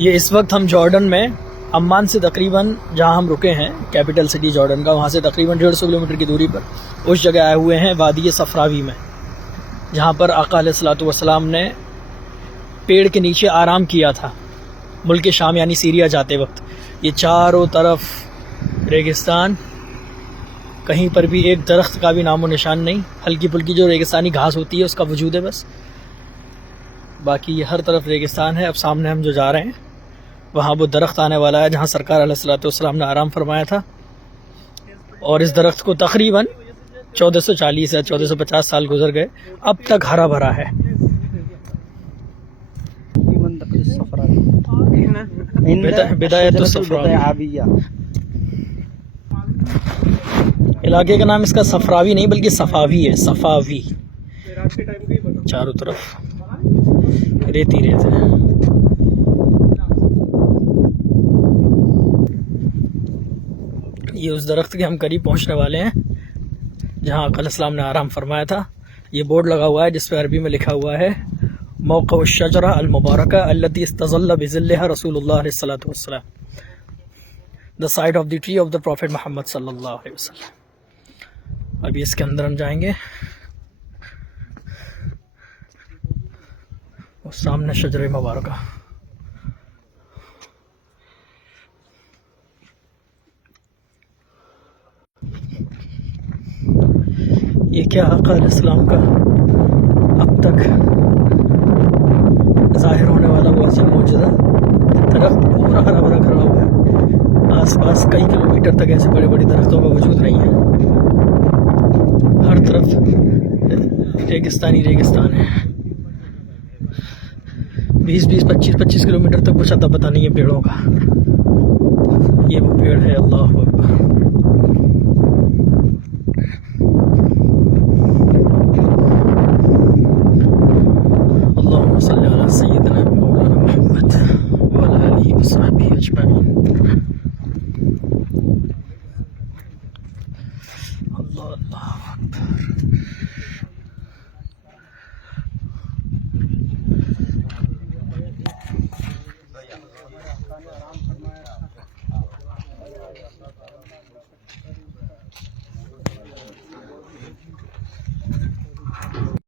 ये इस वक्त हम जॉर्डन में अम्मान से तकरीबन, जहाँ हम रुके हैं कैपिटल सिटी जॉर्डन का, वहाँ से तकरीबन 150 किलोमीटर की दूरी पर उस जगह आए हुए हैं वादी सफरावी में, जहाँ पर आका अलैहिस्सलातु वस्सलाम ने पेड़ के नीचे आराम किया था मुल्क शाम यानी सीरिया जाते वक्त। ये चारों तरफ रेगिस्तान, कहीं पर भी एक दरख्त का भी नामो निशान नहीं, हल्की फुल्की जो रेगिस्तानी घास होती है उसका वजूद है बस, बाकी ये हर तरफ रेगिस्तान है। अब सामने हम जो जा रहे हैं वहाँ वो दरख्त आने वाला है जहाँ सरकार अलैहिस्सलातु वस्सलाम ने आराम फरमाया था, और इस दरख्त को तकरीबन 1440 या 1450 साल गुजर गए, अब तक हरा भरा है। इलाके का नाम इसका सफरावी नहीं बल्कि सफावी है, सफावी। चारों तरफ रेत ही रेत है। ये उस दरख्त के हम करीब पहुंचने वाले हैं जहाँ आका अलैहिस्सलाम ने आराम फरमाया था। ये बोर्ड लगा हुआ है जिस पर अरबी में लिखा हुआ है मौक़अ शजरा अल मुबारका अल्लती इस्तज़ल्ल बिज़िल्लिहा रसूलुल्लाह सल्लल्लाहु अलैहि वसल्लम, the side of the tree of the prophet Muhammad सल्लल्लाहु अलैहि वसल्लम। अभी इसके अंदर हम जाएंगे और सामने शजर मुबारका। ये क्या आका अलैहिस्सलाम का अब तक ज़ाहिर होने वाला वो अजीम मौजूदा, दरख्त पूरा हरा भरा खड़ा हुआ है। आसपास कई किलोमीटर तक ऐसे बड़े बड़े दरख्तों का वजूद नहीं है, हर तरफ रेगिस्तानी रेगिस्तान है। 20-20, 25-25 किलोमीटर तक कुछ अता पता नहीं है पेड़ों का। ये वो पेड़ है, अल्लाह हू अकबर।